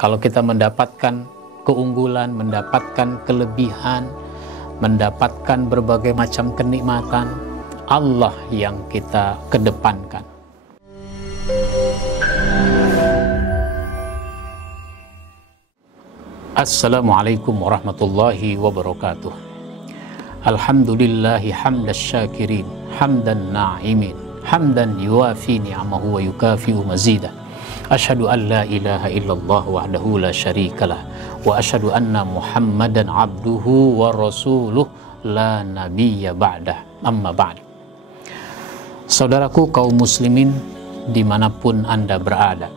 Kalau kita mendapatkan keunggulan, mendapatkan kelebihan, mendapatkan berbagai macam kenikmatan, Allah yang kita kedepankan. Assalamualaikum warahmatullahi wabarakatuh. Alhamdulillahi hamdas syakirin, hamdan na'imin, hamdan yuafi ni'amahu wa yukafi'u mazidah. Asyhadu an la ilaha illallah wahdahu la syarikalah wa asyhadu anna Muhammadan abduhu wa rasuluh la nabiyya ba'dah. Amma ba'd. Saudaraku kaum muslimin dimanapun Anda berada,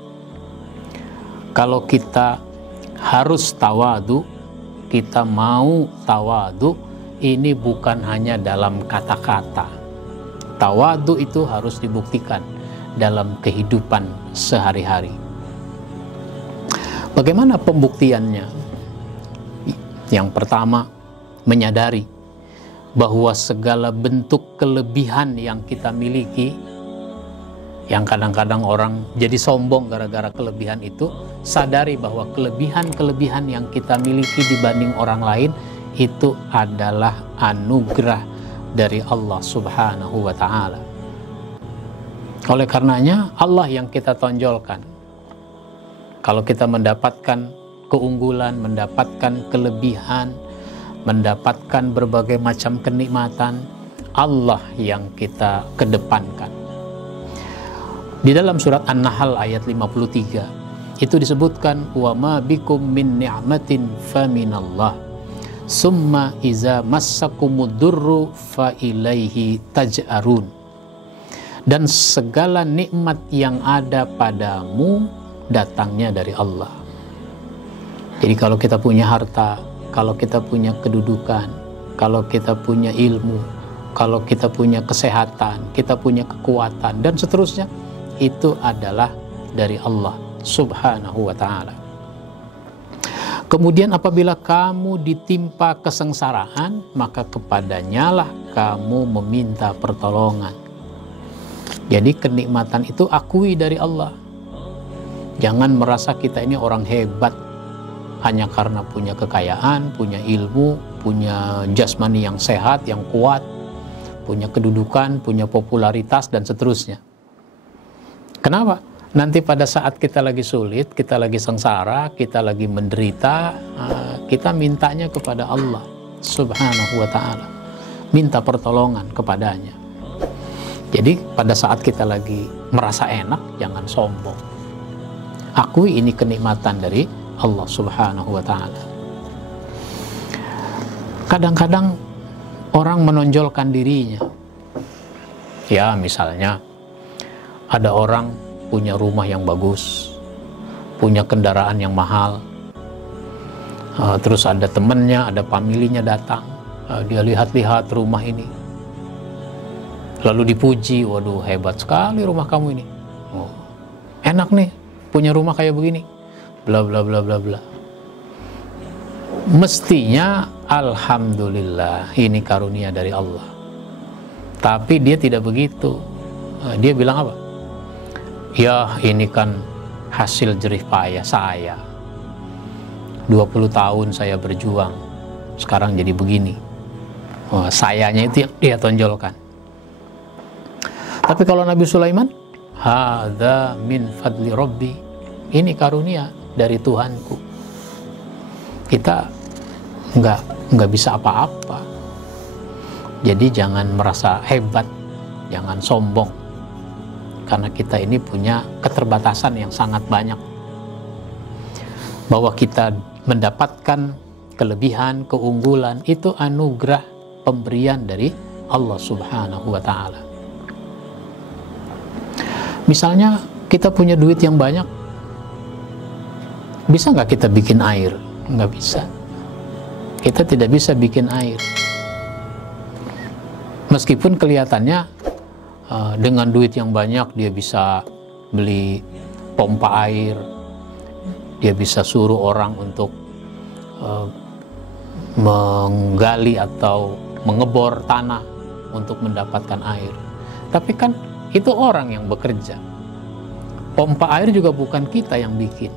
kalau kita harus tawadu, kita mau tawadu, ini bukan hanya dalam kata-kata. Tawadu itu harus dibuktikan dalam kehidupan sehari-hari. Bagaimana pembuktiannya? Yang pertama, menyadari bahwa segala bentuk kelebihan yang kita miliki, yang kadang-kadang orang jadi sombong gara-gara kelebihan itu, sadari bahwa kelebihan-kelebihan yang kita miliki dibanding orang lain itu adalah anugerah dari Allah Subhanahu wa Ta'ala. Oleh karenanya Allah yang kita tonjolkan. Kalau kita mendapatkan keunggulan, mendapatkan kelebihan, mendapatkan berbagai macam kenikmatan, Allah yang kita kedepankan. Di dalam surat An-Nahl ayat 53 itu disebutkan, wa ma bikum min ni'matin faminallah summa iza massakumud-durru fa ilaihi taj'arun. Dan segala nikmat yang ada padamu datangnya dari Allah. Jadi kalau kita punya harta, kalau kita punya kedudukan, kalau kita punya ilmu, kalau kita punya kesehatan, kita punya kekuatan dan seterusnya, itu adalah dari Allah Subhanahu wa Ta'ala. Kemudian apabila kamu ditimpa kesengsaraan, maka kepadanya lah kamu meminta pertolongan. Jadi kenikmatan itu akui dari Allah. Jangan merasa kita ini orang hebat hanya karena punya kekayaan, punya ilmu, punya jasmani yang sehat, yang kuat, punya kedudukan, punya popularitas dan seterusnya. Kenapa? Nanti pada saat kita lagi sulit, kita lagi sengsara, kita lagi menderita, kita mintanya kepada Allah Subhanahu wa Ta'ala. Minta pertolongan kepadanya. Jadi pada saat kita lagi merasa enak, jangan sombong. Akui ini kenikmatan dari Allah Subhanahu wa Ta'ala. Kadang-kadang orang menonjolkan dirinya. Ya, misalnya ada orang punya rumah yang bagus, punya kendaraan yang mahal, terus ada temannya, ada familinya datang, dia lihat-lihat rumah ini, lalu dipuji, waduh hebat sekali rumah kamu ini, oh, enak nih punya rumah kayak begini, bla bla bla bla bla. Mestinya alhamdulillah ini karunia dari Allah. Tapi dia tidak begitu. Dia bilang apa? Ya ini kan hasil jerih payah saya. 20 tahun saya berjuang, sekarang jadi begini. Oh, sayanya itu dia tonjolkan. Tapi kalau Nabi Sulaiman, hadza min fadli Rabbi, ini karunia dari Tuhanku. Kita nggak bisa apa-apa. Jadi jangan merasa hebat, jangan sombong, karena kita ini punya keterbatasan yang sangat banyak. Bahwa kita mendapatkan kelebihan, keunggulan, itu anugerah pemberian dari Allah Subhanahu wa Ta'ala. Misalnya kita punya duit yang banyak, bisa nggak kita bikin air? Nggak bisa. Kita tidak bisa bikin air. Meskipun kelihatannya dengan duit yang banyak dia bisa beli pompa air, dia bisa suruh orang untuk menggali atau mengebor tanah untuk mendapatkan air. Tapi kan itu orang yang bekerja. Pompa air juga bukan kita yang bikin.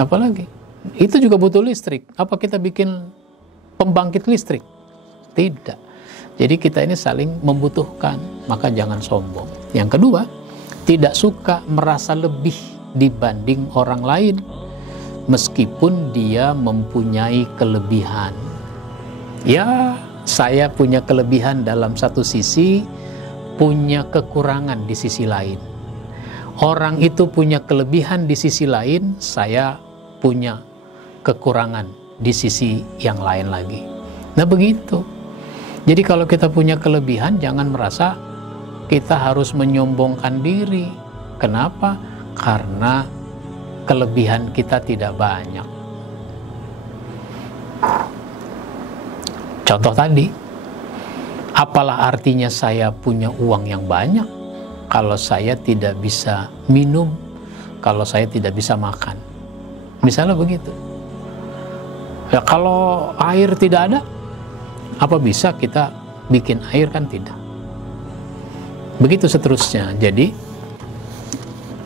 Apalagi itu juga butuh listrik. Apa kita bikin pembangkit listrik? Tidak. Jadi kita ini saling membutuhkan, maka jangan sombong. Yang kedua, tidak suka merasa lebih dibanding orang lain meskipun dia mempunyai kelebihan. Ya, saya punya kelebihan dalam satu sisi, punya kekurangan di sisi lain. Orang itu punya kelebihan di sisi lain, saya punya kekurangan di sisi yang lain lagi. Nah begitu. Jadi kalau kita punya kelebihan, jangan merasa kita harus menyombongkan diri. Kenapa? Karena kelebihan kita tidak banyak. Contoh tadi, apalah artinya saya punya uang yang banyak kalau saya tidak bisa minum, kalau saya tidak bisa makan. Misalnya begitu. Ya kalau air tidak ada, apa bisa kita bikin air? Kan tidak. Begitu seterusnya. Jadi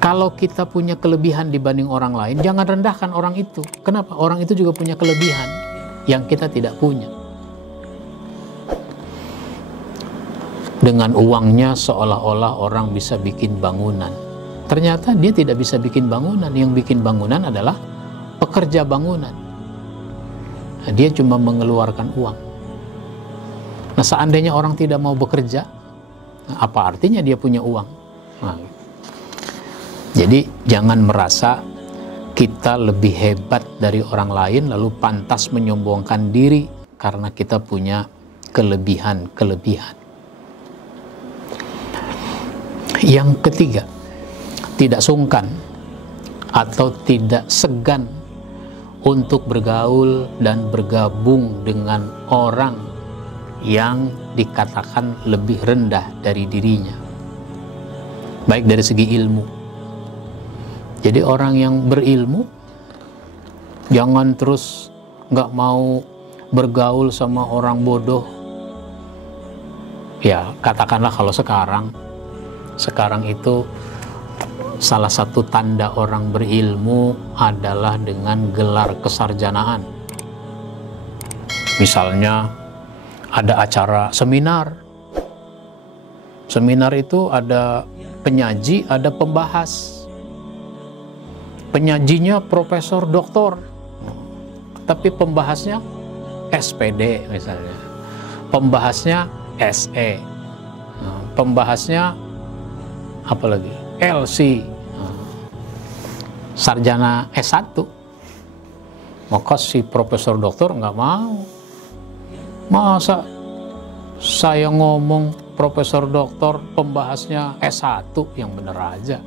kalau kita punya kelebihan dibanding orang lain, jangan rendahkan orang itu. Kenapa? Orang itu juga punya kelebihan yang kita tidak punya. Dengan uangnya seolah-olah orang bisa bikin bangunan. Ternyata dia tidak bisa bikin bangunan. Yang bikin bangunan adalah pekerja bangunan. Nah, dia cuma mengeluarkan uang. Nah, seandainya orang tidak mau bekerja, apa artinya dia punya uang? Nah, jadi jangan merasa kita lebih hebat dari orang lain lalu pantas menyombongkan diri karena kita punya kelebihan-kelebihan. Yang ketiga, tidak sungkan atau tidak segan untuk bergaul dan bergabung dengan orang yang dikatakan lebih rendah dari dirinya, baik dari segi ilmu. Jadi orang yang berilmu jangan terus nggak mau bergaul sama orang bodoh. Ya katakanlah kalau sekarang itu salah satu tanda orang berilmu adalah dengan gelar kesarjanaan. Misalnya ada acara seminar. Seminar itu ada penyaji, ada pembahas. Penyajinya profesor doktor, tapi pembahasnya SPD misalnya. Pembahasnya SE. Pembahasnya apalagi LC, sarjana S1. Maka si profesor doktor nggak mau. Masa saya ngomong profesor doktor pembahasnya S1, yang bener aja.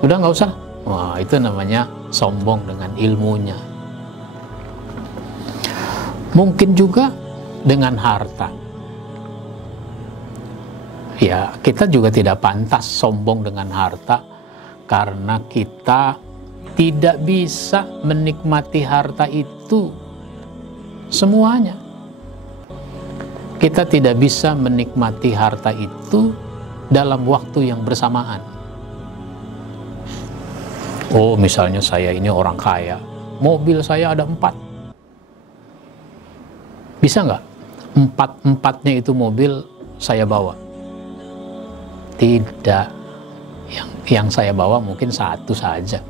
Udah nggak usah. Wah, itu namanya sombong dengan ilmunya. Mungkin juga dengan harta. Ya, kita juga tidak pantas sombong dengan harta karena kita tidak bisa menikmati harta itu semuanya. Kita tidak bisa menikmati harta itu dalam waktu yang bersamaan. Oh, misalnya saya ini orang kaya, mobil saya ada 4. Bisa nggak? 4-4-nya itu mobil saya bawa? Tidak. Yang saya bawa mungkin 1 saja.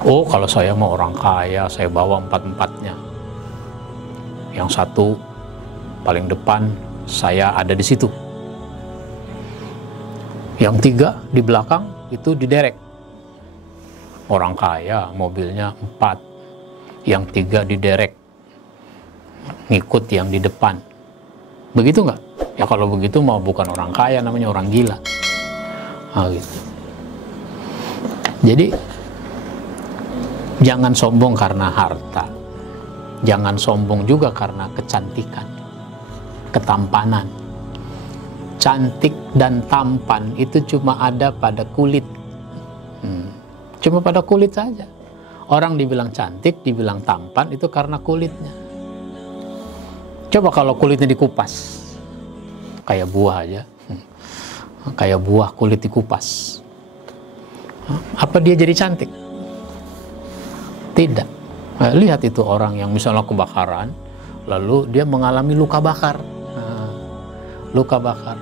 Oh, kalau saya mau orang kaya, saya bawa 4-4-nya. Yang 1 paling depan, saya ada di situ. Yang 3 di belakang itu diderek. Orang kaya mobilnya 4, yang 3 diderek, ngikut yang di depan. Begitu nggak? Ya kalau begitu mau bukan orang kaya, namanya orang gila. Nah, gitu. Jadi jangan sombong karena harta. Jangan sombong juga karena kecantikan, ketampanan. Cantik dan tampan itu cuma ada pada kulit. Cuma pada kulit saja. Orang dibilang cantik, dibilang tampan itu karena kulitnya. Coba kalau kulitnya dikupas, kayak buah aja, kayak buah kulit dikupas, apa dia jadi cantik? Tidak. Lihat itu orang yang misalnya kebakaran, lalu dia mengalami luka bakar. Luka bakar.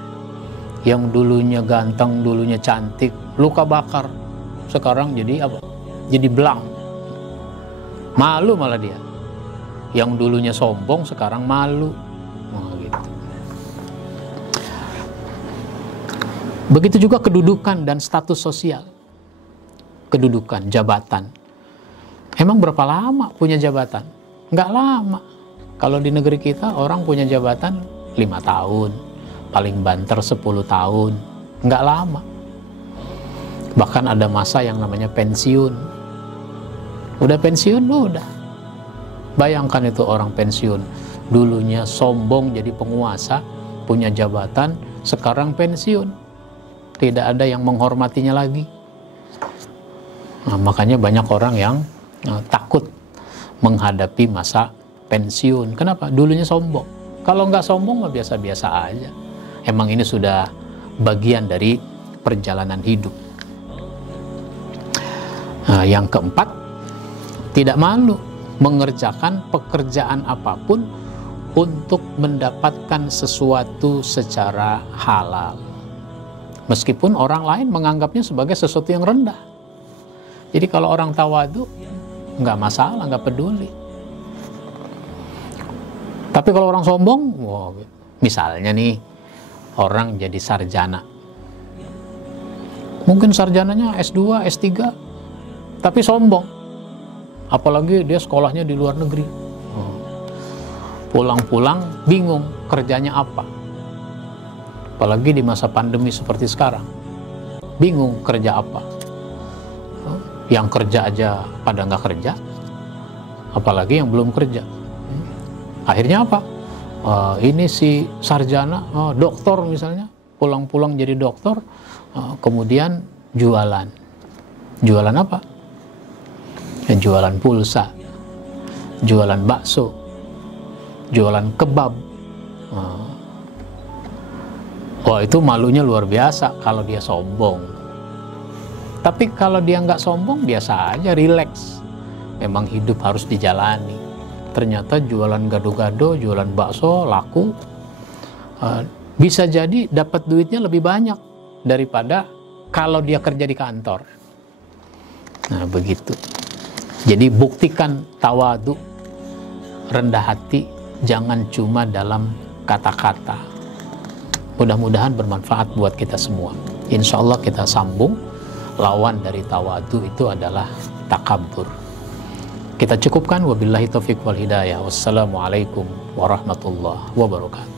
Yang dulunya ganteng, dulunya cantik, luka bakar. Sekarang jadi apa? Jadi belang. Malu malah dia. Yang dulunya sombong, sekarang malu. Gitu. Begitu juga kedudukan dan status sosial. Kedudukan, jabatan. Emang berapa lama punya jabatan? Nggak lama. Kalau di negeri kita orang punya jabatan 5 tahun, paling banter 10 tahun, nggak lama. Bahkan ada masa yang namanya pensiun. Udah pensiun, udah. Bayangkan itu orang pensiun, dulunya sombong jadi penguasa, punya jabatan, sekarang pensiun. Tidak ada yang menghormatinya lagi. Nah, makanya banyak orang yang takut menghadapi masa pensiun. Kenapa? Dulunya sombong. Kalau nggak sombong mah biasa-biasa aja. Emang ini sudah bagian dari perjalanan hidup. Nah, yang keempat, tidak malu mengerjakan pekerjaan apapun untuk mendapatkan sesuatu secara halal. Meskipun orang lain menganggapnya sebagai sesuatu yang rendah. Jadi kalau orang tawadu, nggak masalah, nggak peduli. Tapi kalau orang sombong, wow, misalnya nih, orang jadi sarjana. Mungkin sarjananya S2, S3, tapi sombong. Apalagi dia sekolahnya di luar negeri. Pulang-pulang bingung kerjanya apa. Apalagi di masa pandemi seperti sekarang. Bingung kerja apa. Yang kerja aja pada nggak kerja, apalagi yang belum kerja. Akhirnya apa? Ini si sarjana, doktor misalnya, pulang-pulang jadi doktor, kemudian jualan. Jualan apa? Ya, jualan pulsa, jualan bakso, jualan kebab. Wah, itu malunya luar biasa kalau dia sombong. Tapi kalau dia nggak sombong, biasa aja, rileks. Memang hidup harus dijalani. Ternyata jualan gado-gado, jualan bakso, laku. Bisa jadi dapat duitnya lebih banyak daripada kalau dia kerja di kantor. Nah, begitu. Jadi buktikan tawadu, rendah hati, jangan cuma dalam kata-kata. Mudah-mudahan bermanfaat buat kita semua. Insya Allah kita sambung. Lawan dari tawadu itu adalah takabur. Kita cukupkan. Wabillahi taufiq wal hidayah. Wassalamualaikum warahmatullahi wabarakatuh.